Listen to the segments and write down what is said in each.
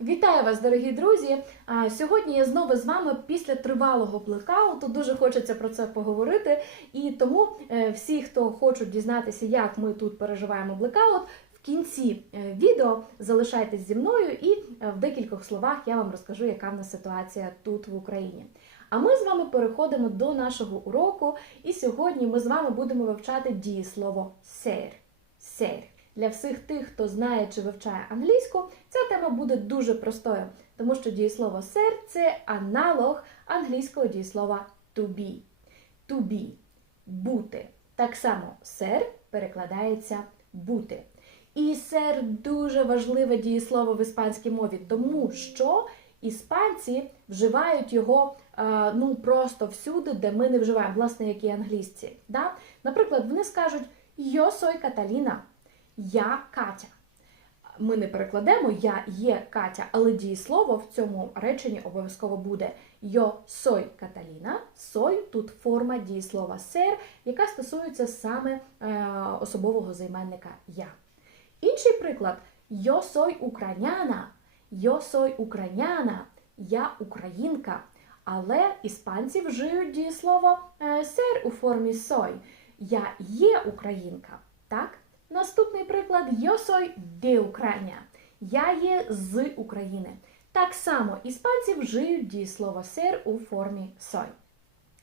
Вітаю вас, дорогі друзі! Сьогодні я знову з вами після тривалого блекауту. Дуже хочеться про це поговорити. І тому е, всі, хто хочуть дізнатися, як ми тут переживаємо блекаут, в кінці е, відео залишайтесь зі мною, і е, в декількох словах я вам розкажу, яка в нас ситуація тут в Україні. А ми з вами переходимо до нашого уроку, і сьогодні ми з вами будемо вивчати дієслово ser. Ser. Для всіх тих, хто знає чи вивчає англійську, ця тема буде дуже простою, тому що дієслово ser – це аналог англійського дієслова to be. To be – бути. Так само ser перекладається бути. І ser дуже важливе дієслово в іспанській мові, тому що іспанці вживають його ну просто всюди, де ми не вживаємо, власне, як і англійці. Да? Наприклад, вони скажуть «Yo soy Catalina», я Катя. Ми не перекладемо Я є Катя, але дієслово в цьому реченні обов'язково буде Yo soy Catalina. Soy тут форма дієслова ser, яка стосується саме е, особового займенника я. Інший приклад Yo soy Ukrainiana. Yo soy Ukrainiana. Я українка. Але іспанці вжиють дієслово е, ser у формі soy. Я є українка. Так? Наступний приклад Yo soy de. Я є з України. Так само іспанці вжиють дієслово ser у формі soy.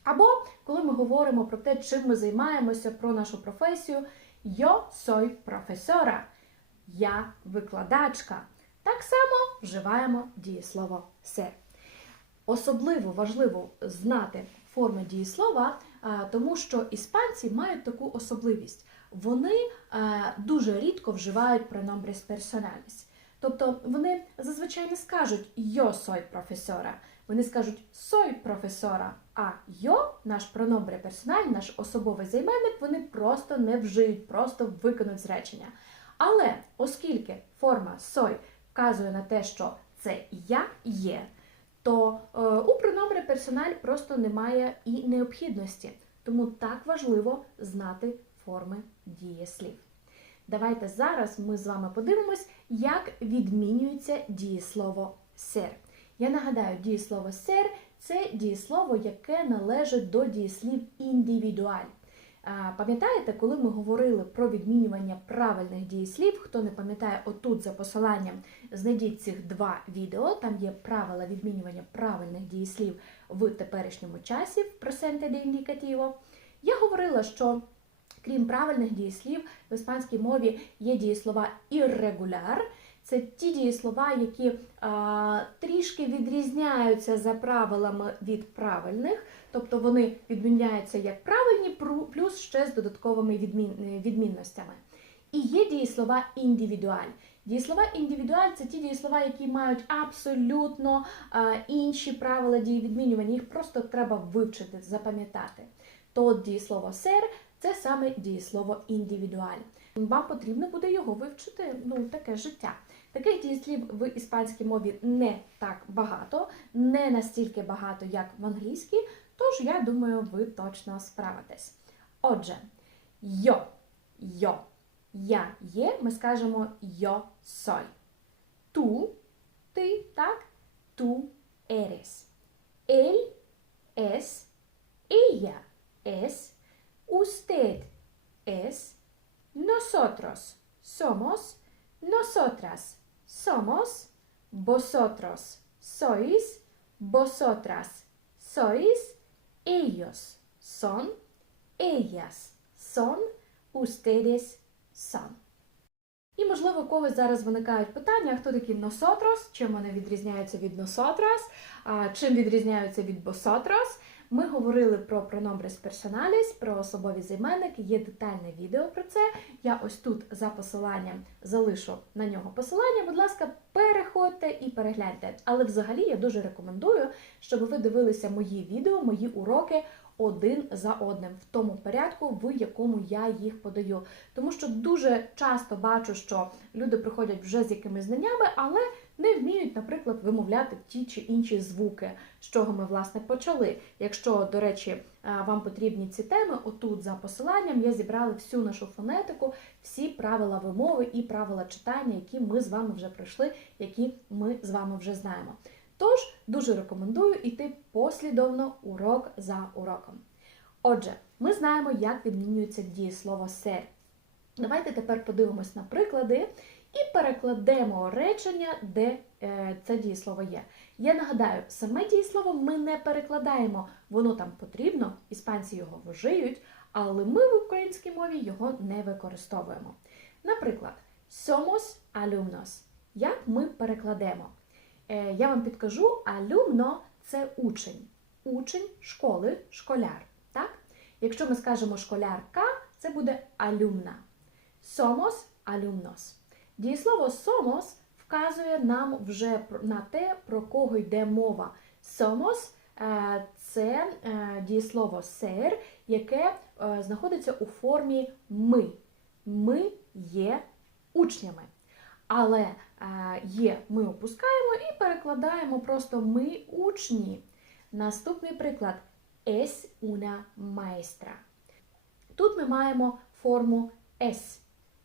Або коли ми говоримо про те, чим ми займаємося, про нашу професію, Yo soy profesora. Я викладачка. Так само вживаємо дієслово ser. Особливо важливо знати форми дієслова, тому що іспанці мають таку особливість. Вони е, дуже рідко вживають pronombres personalis. Тобто вони зазвичай не скажуть «yo soy професора», вони скажуть «soy професора», а «yo» – наш прономбре персональ, наш особовий займенник, вони просто не вжиють, просто виконують з речення. Але оскільки форма «soy» вказує на те, що це я є, то е, у прономбре персональ просто немає і необхідності. Тому так важливо знати форми дієслів. Давайте зараз ми з вами подивимось, як відмінюється дієслово ser. Я нагадаю, дієслово ser – це дієслово, яке належить до дієслів індивідуаль. Пам'ятаєте, коли ми говорили про відмінювання правильних дієслів, хто не пам'ятає, отут за посиланням знайдіть цих два відео, там є правила відмінювання правильних дієслів в теперішньому часі в presente indicativo. Я говорила, що Крім правильних дієслів, в іспанській мові є дієслова irregular. Це ті дієслова, які а, трішки відрізняються за правилами від правильних, тобто вони відміняються як правильні, плюс ще з додатковими відмін, відмінностями. І є дієслова індивідуаль. Дієслова індивідуаль це ті дієслова, які мають абсолютно а, інші правила дієвідмінювання. Їх просто треба вивчити, запам'ятати. То дієслово ser це саме дієслово індивідуаль. Вам потрібно буде його вивчити. Ну, таке життя. Таких дієслів в іспанській мові не так багато, не настільки багато, як в англійській, тож я думаю, ви точно справитесь. Отже, йо, йо, я є, ми скажемо йо сой. Ту, ти, так? Ту eres. Él es, ella es, Usted es, nosotros somos, nosotras somos, vosotros sois, vosotras sois, ellos son, ellas son, ustedes son. І, можливо, у когось зараз виникають питання, хто такі nosotros, чим вони відрізняються від nosotras, чим відрізняються від vosotros. Ми говорили про pronombres personalis, про особові займенники, є детальне відео про це. Я ось тут за посиланням залишу на нього посилання. Будь ласка, переходьте і перегляньте. Але взагалі я дуже рекомендую, щоб ви дивилися мої відео, мої уроки один за одним в тому порядку, в якому я їх подаю. Тому що дуже часто бачу, що люди приходять вже з якимись знаннями, але не вміють, наприклад, вимовляти ті чи інші звуки, з чого ми власне почали. Якщо, до речі, е, вам потрібні ці теми, отут за посиланням я зібрала всю нашу фонетику, всі правила вимови і правила читання, які ми з вами вже пройшли, які ми з вами вже знаємо. Тож дуже рекомендую йти послідовно урок за уроком. Отже, ми знаємо, як відмінюється дієслово ser. Давайте тепер подивимось на приклади і перекладемо речення, де е, це дієслово є. Я нагадаю, саме дієслово ми не перекладаємо, воно там потрібно, іспанці його вжиють, але ми в українській мові його не використовуємо. Наприклад, somos alumnos. Як ми перекладемо? Е, я вам підкажу, алюмно це учень. Учень школи, школяр. Так? Якщо ми скажемо школярка, це буде алюмна. Somos alumnos. Дієслово somos вказує нам вже на те, про кого йде мова. Somos е, це е, дієслово ser, яке е, знаходиться у формі ми. Ми є учнями. Але є ми опускаємо і перекладаємо просто ми учні. Наступний приклад es una maestra. Тут ми маємо форму es.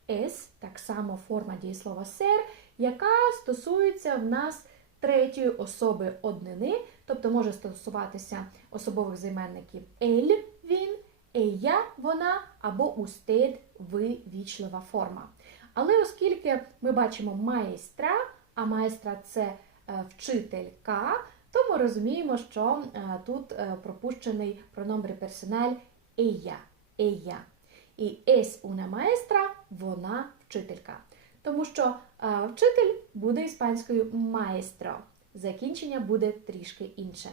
Es, так само форма дієслова ser, яка стосується в нас третьої особи однини, тобто може стосуватися особових займенників ель, він, ella, вона або usted, ви, вічлива форма. Але оскільки ми бачимо маестра, а маестра це е, вчителька, то ми розуміємо, що е, тут е, пропущений прономбре персональ ella, ella. І es una maestra, вона вчителька. Тому що е, вчитель буде іспанською maestro. Закінчення буде трішки інше.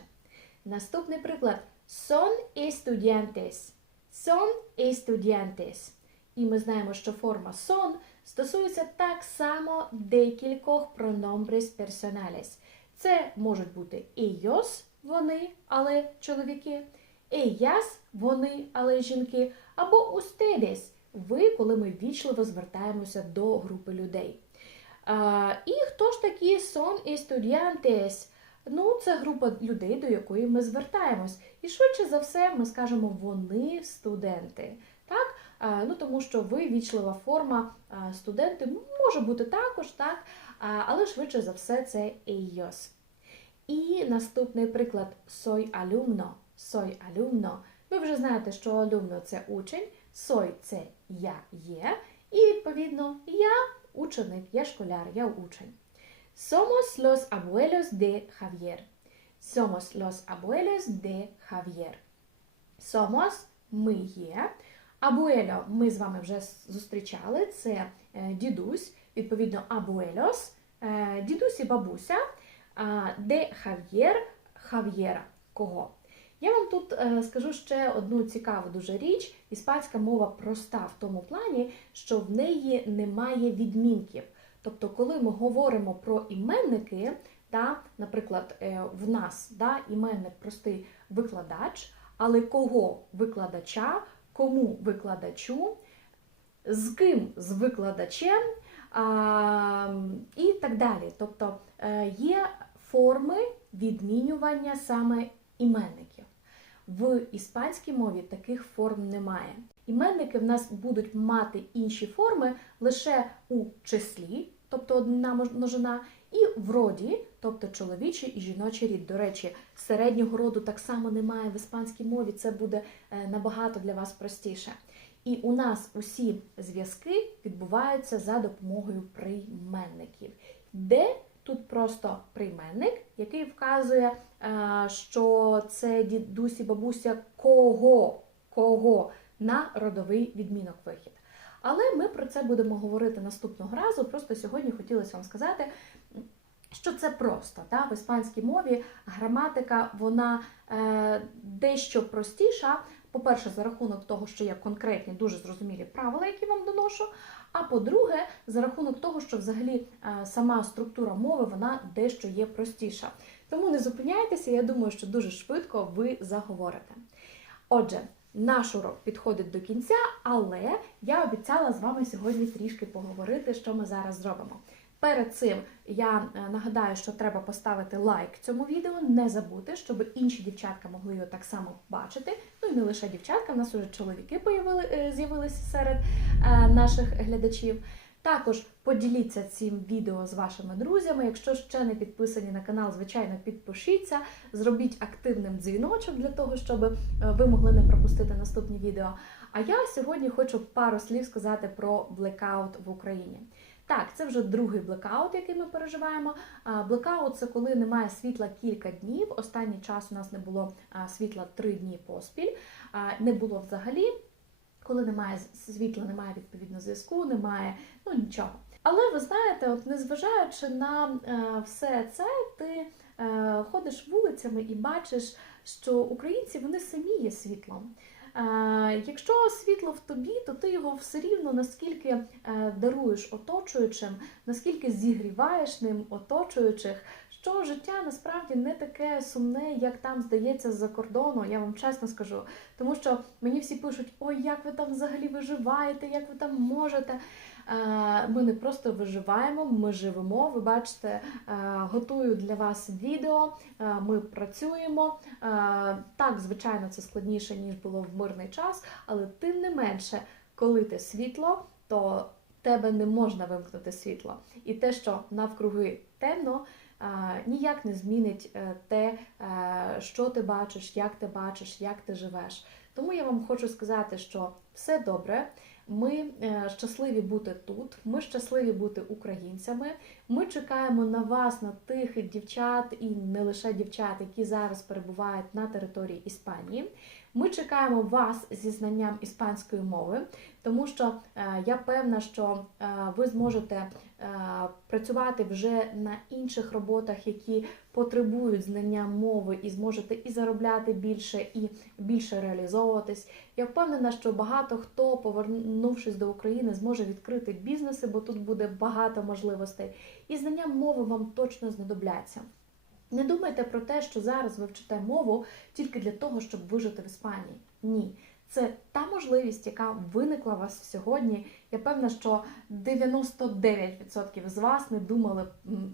Наступний приклад. Son estudiantes. Son estudiantes. І ми знаємо, що форма son стосується так само декількох pronombres personales. Це можуть бути ellos, вони, але чоловіки, ellas, вони, але жінки, або ustedes, ви, коли ми вічливо звертаємося до групи людей. А, і хто ж такі son estudiantes? Ну, це група людей, до якої ми звертаємось. І швидше за все ми скажемо вони студенти. Так? А, ну, тому що ви вічлива форма а, студенти може бути також, так? А, але швидше за все це ellos. І наступний приклад soy alumno. Soy alumno. Ви вже знаєте, що alumno – це учень, soy – це я є, і відповідно я ученик, я школяр, я учень. Somos los abuelos de Javier. Somos los abuelos de Javier. Somos – ми є. Abuelo – ми з вами вже зустрічали, це е, дідусь, відповідно, abuelos, е, дідусь і бабуся. Де Хав'єр Хав'єра. Кого? Я вам тут е, скажу ще одну цікаву дуже річ. Іспанська мова проста в тому плані, що в неї немає відмінків. Тобто, коли ми говоримо про іменники, та, наприклад, е, в нас да, іменник простий викладач, але кого викладача, кому викладачу, з ким з викладачем а, і так далі. Тобто е, є форми відмінювання саме іменників. В іспанській мові таких форм немає. Іменники в нас будуть мати інші форми лише у числі, тобто одна множина, і в роді, тобто чоловічий і жіночий рід. До речі, середнього роду так само немає в іспанській мові, це буде е, набагато для вас простіше. І у нас усі зв'язки відбуваються за допомогою прийменників, де тут просто прийменник, який вказує, е, що це дідусь і бабуся кого, кого на родовий відмінок вихід. Але ми про це будемо говорити наступного разу. Просто сьогодні хотілося вам сказати, що це просто. Та? В іспанській мові граматика вона е, дещо простіша. По-перше, за рахунок того, що є конкретні, дуже зрозумілі правила, які вам доношу. А по-друге, за рахунок того, що взагалі е, сама структура мови вона дещо є простіша. Тому не зупиняйтеся, я думаю, що дуже швидко ви заговорите. Отже, наш урок підходить до кінця, але я обіцяла з вами сьогодні трішки поговорити, що ми зараз зробимо. Перед цим я е, нагадаю, що треба поставити лайк цьому відео, не забути, щоб інші дівчатка могли його так само бачити. Ну і не лише дівчатка, в нас уже чоловіки е, з'явилися серед е, наших глядачів. Також поділіться цим відео з вашими друзями. Якщо ще не підписані на канал, звичайно, підпишіться, зробіть активним дзвіночок для того, щоб е, ви могли не пропустити наступні відео. А я сьогодні хочу пару слів сказати про блекаут в Україні. Так, це вже другий блекаут, який ми переживаємо. Блекаут це коли немає світла кілька днів. Останній час у нас не було світла три дні поспіль, не було взагалі. Коли немає світла, немає відповідно зв'язку, немає ну нічого. Але ви знаєте, от незважаючи на е, все це, ти е, ходиш вулицями і бачиш, що українці вони самі є світлом. Якщо світло в тобі, то ти його все рівно наскільки е, даруєш оточуючим, наскільки зігріваєш ним оточуючих, що життя насправді не таке сумне, як там здається з-за кордону, я вам чесно скажу. Тому що мені всі пишуть: ой, як ви там взагалі виживаєте, як ви там можете. Е, Ми не просто виживаємо, ми живемо. Ви бачите, е, готую для вас відео, е, ми працюємо. Так, звичайно, це складніше, ніж було в мирний час, але тим не менше, коли ти світло, то тебе не можна вимкнути світло. І те, що навкруги темно, ніяк не змінить е, те, е, що ти бачиш, як ти бачиш, як ти живеш. Тому я вам хочу сказати, що все добре. Ми е, щасливі бути тут, ми щасливі бути українцями. Ми чекаємо на вас, на тих дівчат і не лише дівчат, які зараз перебувають на території Іспанії. Ми чекаємо вас зі знанням іспанської мови, тому що е, я певна, що е, ви зможете е, працювати вже на інших роботах, які потребують знання мови, і зможете і заробляти більше, і більше реалізовуватись. Я впевнена, що багато хто, повернувшись до України, зможе відкрити бізнеси, бо тут буде багато можливостей. І знання мови вам точно знадобляться. Не думайте про те, що зараз ви вчите мову тільки для того, щоб вижити в Іспанії. Ні. Це та можливість, яка виникла у вас сьогодні. Я певна, що 99% з вас не думали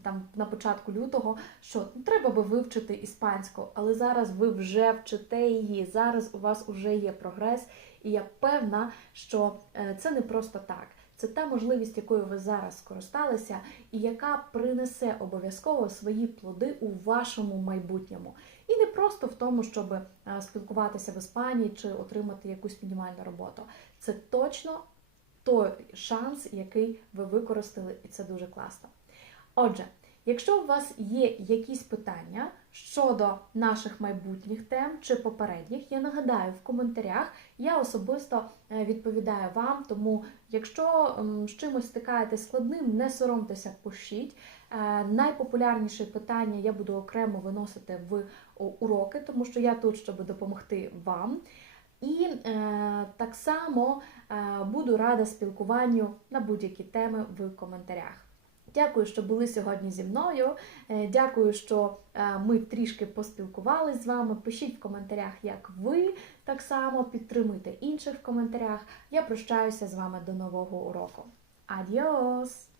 там на початку лютого, що треба би вивчити іспанську, але зараз ви вже вчите її. Зараз у вас вже є прогрес, і я певна, що е, це не просто так. Це та можливість, якою ви зараз скористалися, і яка принесе обов'язково свої плоди у вашому майбутньому. І не просто в тому, щоб е, спілкуватися в Іспанії чи отримати якусь мінімальну роботу. Це точно той шанс, який ви використали, і це дуже класно. Отже, якщо у вас є якісь питання щодо наших майбутніх тем чи попередніх, я нагадаю в коментарях, я особисто е, відповідаю вам. Тому, якщо з чимось стикаєтесь складним, не соромтеся, пишіть. Е, Найпопулярніші питання я буду окремо виносити в уроки, тому що я тут, щоб допомогти вам. І е, так само е, буду рада спілкуванню на будь-які теми в коментарях. Дякую, що були сьогодні зі мною. Е, Дякую, що е, ми трішки поспілкувалися з вами. Пишіть в коментарях, як ви так само підтримуйте інших в коментарях. Я прощаюся з вами до нового уроку. Адіос!